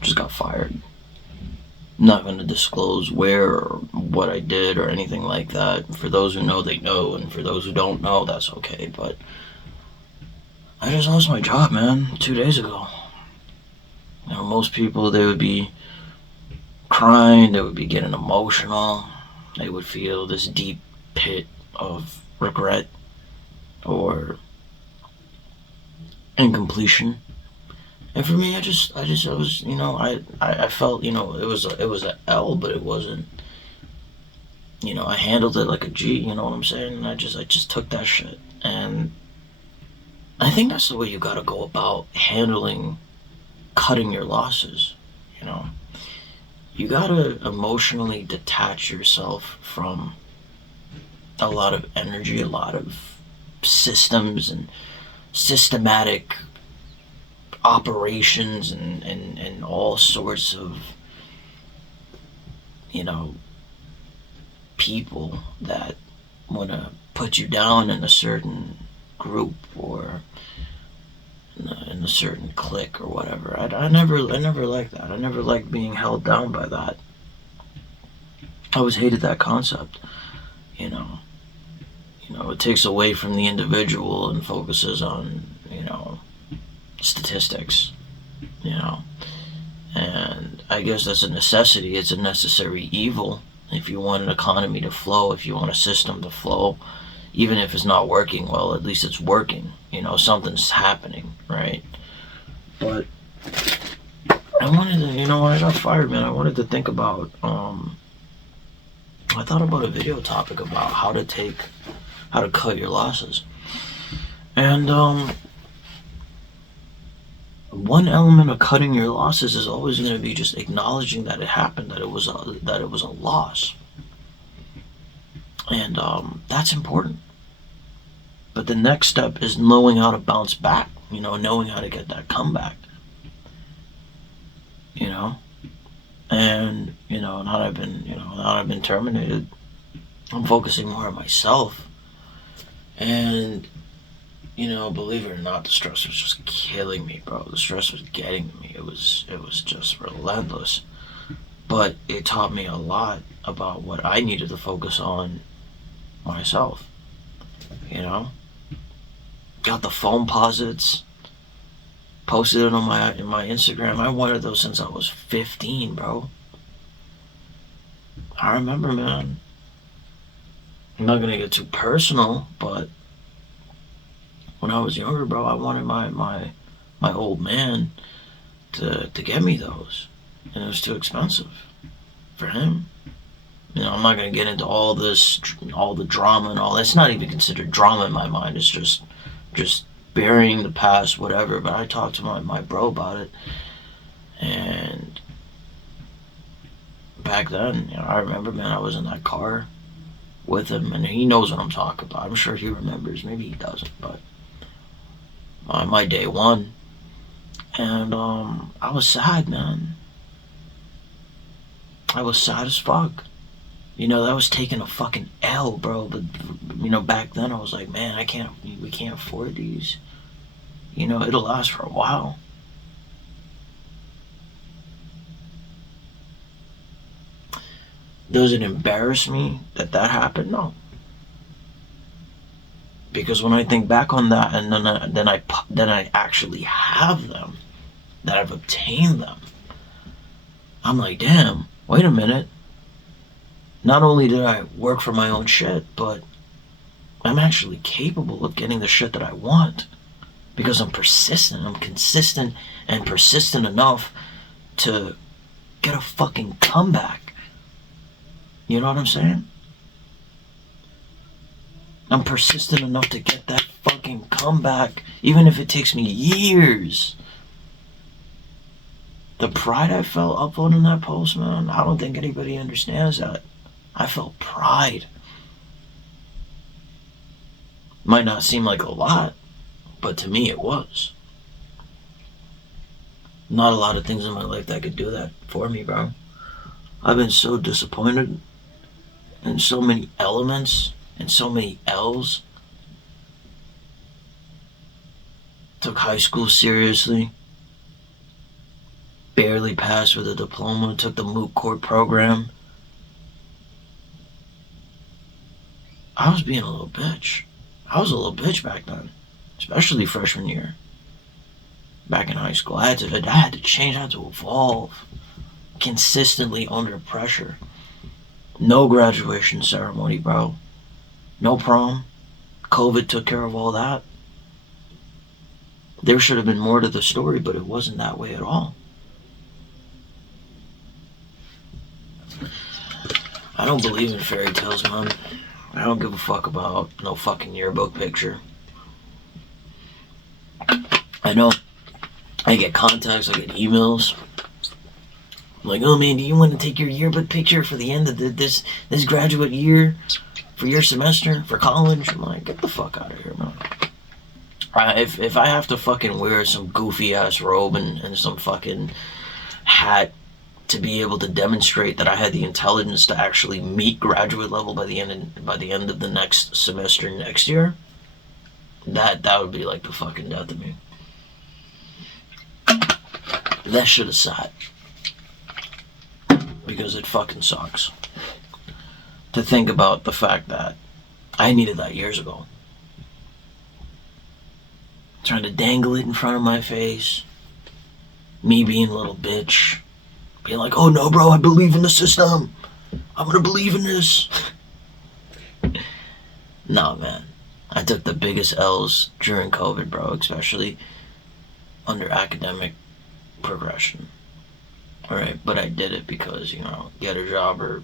Just got fired. Not going to disclose where or what I did or anything like that. For those who know, they know, and for those who don't know, that's okay. But I just lost my job, man, 2 days ago. You know, most people, they would be crying, they would be getting emotional, they would feel this deep pit of regret or incompletion. And for me, I was, I felt, it was a L, but it wasn't. I handled it like a G. You know what I'm saying? And I just took that shit, and I think that's the way you gotta go about handling cutting your losses. You know, you gotta emotionally detach yourself from a lot of energy, a lot of systems and systematic operations and all sorts of, you know, people that want to put you down in a certain group or in a certain clique or whatever. I never liked that. I never liked being held down by that. I always hated that concept. You know, it takes away from the individual and focuses on, statistics. You know, and I guess that's a necessity. It's a necessary evil. If you want an economy to flow, if you want a system to flow, even if it's not working well, at least it's working. Something's happening, right? But I wanted to, when I got fired, man, I wanted to think about, I thought about a video topic about how to cut your losses. And, one element of cutting your losses is always going to be just acknowledging that it happened, that it was a loss, and that's important. But the next step is knowing how to bounce back. Knowing how to get that comeback. And now that I've been terminated, I'm focusing more on myself, and believe it or not, the stress was just killing me, bro. The stress was getting to me. It was just relentless. But it taught me a lot about what I needed to focus on myself. Got the foam posits, posted it on my Instagram. I wanted those since I was 15, bro. I remember, man. I'm not gonna get too personal, but when I was younger, bro, I wanted my old man to get me those, and it was too expensive for him. I'm not gonna get into all the drama and all. That's not even considered drama in my mind. It's just burying the past, whatever. But I talked to my bro about it, and back then, I remember, man, I was in that car with him, and he knows what I'm talking about. I'm sure he remembers. Maybe he doesn't, but my day one, and I was sad, man. I was sad as fuck. That was taking a fucking L, bro. But back then I was like, man, we can't afford these. It'll last for a while. Does it embarrass me that happened? No. Because when I think back on that, and then I actually have them, that I've obtained them, I'm like, damn, wait a minute. Not only did I work for my own shit, but I'm actually capable of getting the shit that I want. Because I'm persistent, I'm consistent and persistent enough to get a fucking comeback. You know what I'm saying? I'm persistent enough to get that fucking comeback, even if it takes me years. The pride I felt uploading that post, man, I don't think anybody understands that. I felt pride. Might not seem like a lot, but to me it was. Not a lot of things in my life that could do that for me, bro. I've been so disappointed in so many elements and so many L's. took high school seriously, barely passed with a diploma, took the moot court program. I was being a little bitch. I was a little bitch back then, especially freshman year. Back in high school, I had to change, I had to evolve consistently under pressure. No graduation ceremony, bro. No prom. COVID took care of all that. There should have been more to the story, but it wasn't that way at all. I don't believe in fairy tales, man. I don't give a fuck about no fucking yearbook picture. I know I get contacts, I get emails. Like, oh man, do you want to take your yearbook picture for the end of this graduate year? For your semester? For college? I'm like, get the fuck out of here, man. If I have to fucking wear some goofy ass robe and some fucking hat to be able to demonstrate that I had the intelligence to actually meet graduate level by the end of the next semester next year, that would be like the fucking death of me. That shit is sad. Because it fucking sucks. To think about the fact that I needed that years ago. Trying to dangle it in front of my face. Me being a little bitch. Being like, oh no bro, I believe in the system. I'm gonna believe in this. Nah, man. I took the biggest L's during COVID, bro. Especially under academic progression. Alright, but I did it because, get a job or,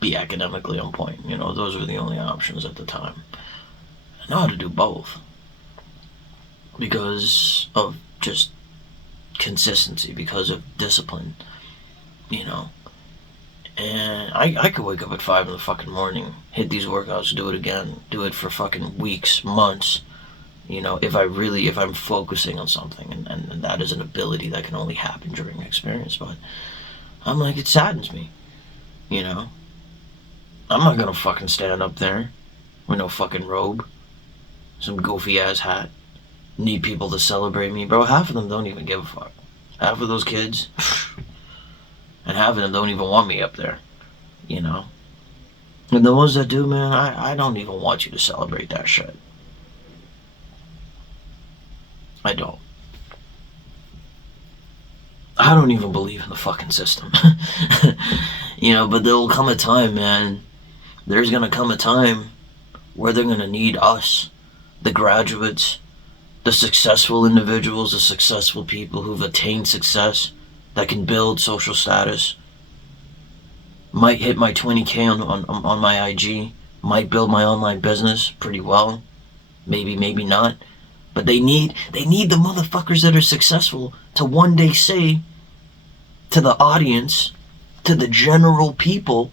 be academically on point. Those were the only options at the time. I know how to do both. Because of just consistency, because of discipline, And I could wake up at 5 in the fucking morning, hit these workouts, do it again, do it for fucking weeks, months, if I'm focusing on something, and that is an ability that can only happen during an experience. But I'm like, it saddens me, I'm not gonna fucking stand up there with no fucking robe, some goofy ass hat, need people to celebrate me. Bro, half of them don't even give a fuck. Half of those kids, and half of them don't even want me up there, And the ones that do, man, I don't even want you to celebrate that shit. I don't. I don't even believe in the fucking system. But there will come a time, man. There's gonna come a time where they're gonna need us, the graduates, the successful individuals, the successful people who've attained success, that can build social status. Might hit my 20K on my IG, might build my online business pretty well. Maybe not. But they need the motherfuckers that are successful to one day say to the audience, to the general people,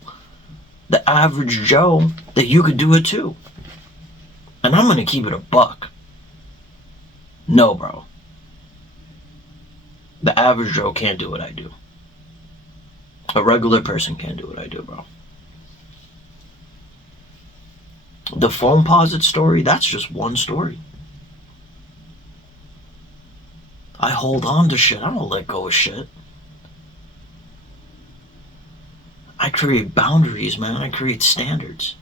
the average Joe, that you could do it too. And I'm gonna keep it a buck. No, bro. The average Joe can't do what I do. A regular person can't do what I do, bro. The Foamposite story, that's just one story. I hold on to shit. I don't let go of shit. I create boundaries, man. I create standards.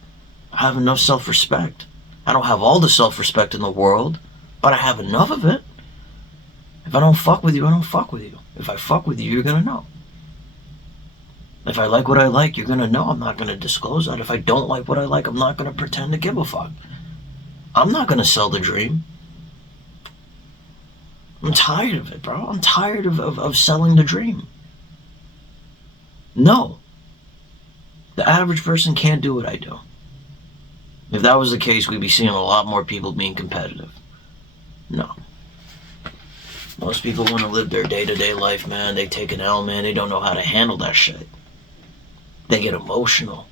I have enough self-respect. I don't have all the self-respect in the world, but I have enough of it. If I don't fuck with you, I don't fuck with you. If I fuck with you, you're gonna know. If I like what I like, you're gonna know. I'm not gonna disclose that. If I don't like what I like, I'm not gonna pretend to give a fuck. I'm not gonna sell the dream. I'm tired of it, bro. I'm tired of selling the dream. No. The average person can't do what I do. If that was the case, we'd be seeing a lot more people being competitive. No. Most people want to live their day-to-day life, man. They take an L, man. They don't know how to handle that shit. They get emotional.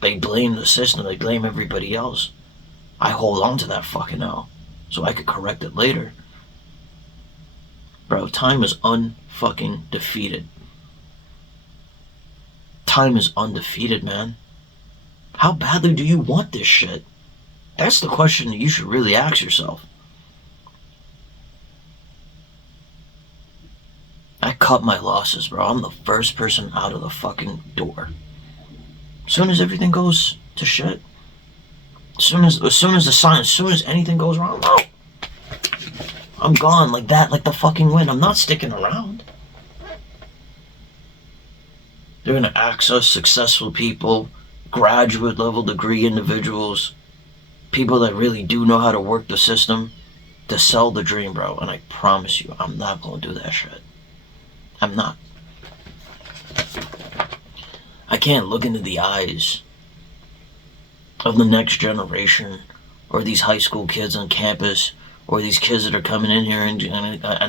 They blame the system. They blame everybody else. I hold on to that fucking L so I could correct it later. Bro, time is unfucking defeated. Time is undefeated, man. How badly do you want this shit? That's the question that you should really ask yourself. I cut my losses, bro. I'm the first person out of the fucking door. As soon as everything goes to shit, as soon as anything goes wrong, bro, I'm gone like that, like the fucking wind. I'm not sticking around. They're gonna access successful people, graduate level degree individuals, people that really do know how to work the system to sell the dream, bro. And I promise you, I'm not gonna do that shit. I'm not. I can't look into the eyes of the next generation, or these high school kids on campus, or these kids that are coming in here, and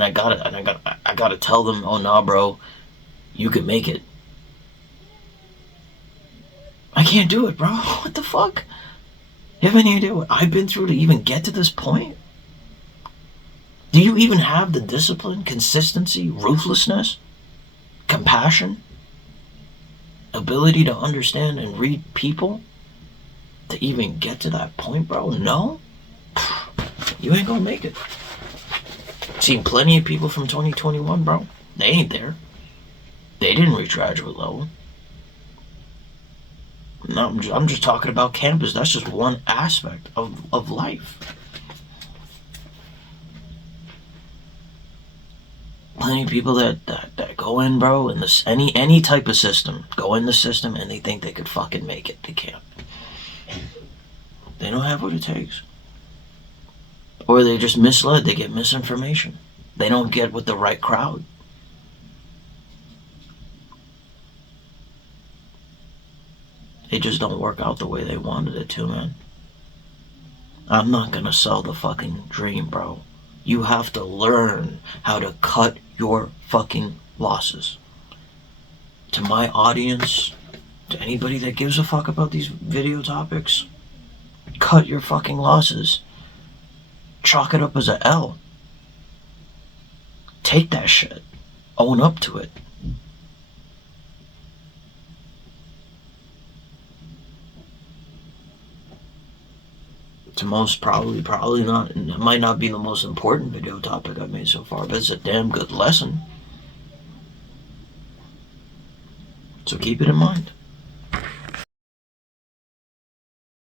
I gotta tell them, oh nah, bro, you can make it. I can't do it, bro. What the fuck? You have any idea what I've been through to even get to this point? Do you even have the discipline, consistency, ruthlessness, compassion, ability to understand and read people to even get to that point, bro? No? You ain't gonna make it. Seen plenty of people from 2021, bro. They ain't there. They didn't reach graduate level. No, I'm just talking about campus. That's just one aspect of life. Plenty of people that go in, bro, in this any type of system, go in the system and they think they could fucking make it. They can't. They don't have what it takes. Or they just misled. They get misinformation. They don't get with the right crowd. It just don't work out the way they wanted it to, man. I'm not gonna sell the fucking dream, bro. You have to learn how to cut your fucking losses. To my audience, to anybody that gives a fuck about these video topics, cut your fucking losses. Chalk it up as a L. Take that shit. Own up to it. It's most probably not, it might not be the most important video topic I've made so far, but it's a damn good lesson. So keep it in mind.